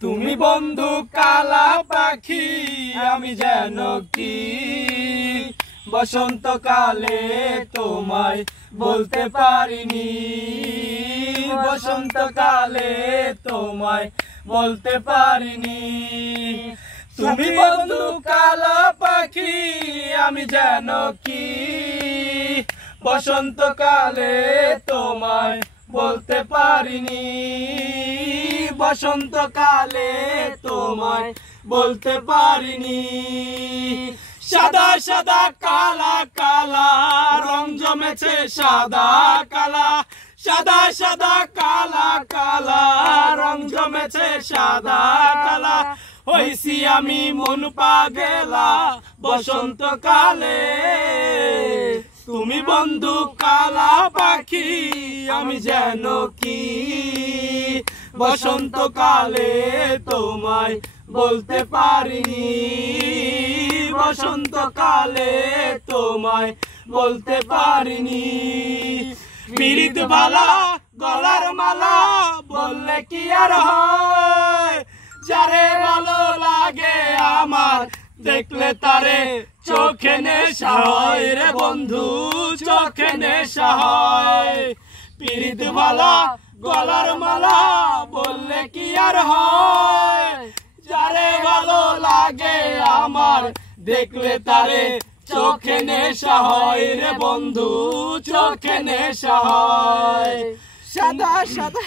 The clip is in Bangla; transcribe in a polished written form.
তুমি বন্ধু কালা পাখি আমি যেন কি বসন্তকালে তোমায় বলতে পারিনি, বসন্তকালে তোমায় বলতে পারিনি। তুমি বন্ধু কালা পাখি আমি যেন কি বসন্তকালে তোমায় বলতে পারিনি, বসন্তকালে তোমায় বলতে পারিনি। সাদা সাদা কালা কালা রং জমেছে সাদা কালা, সাদা সাদা কালা কালা রং জমেছে সাদা কালা। হইছি আমি মন পাগলা বসন্তকালে, তুমি বন্ধু কালা পাখি আমি যেন কি বসন্তকালে তোমায় বলতে পারিনি, বসন্তকালে তোমায় বলতে পারিনি। পিরিত বালা গলার মালা বললে কি আর হয়, যারে ভালো লাগে আমার দেখলে তারে চোখে নেশা হয় রে বন্ধু, চোখে নেশা হয়। পিরিত বালা গলার মালা বললে কি আর হয়, যারে ভালো লাগে আমার দেখলে তারে চোখে নেশা হয় রে বন্ধু, চোখে নেশা হয়। সাদা সাদা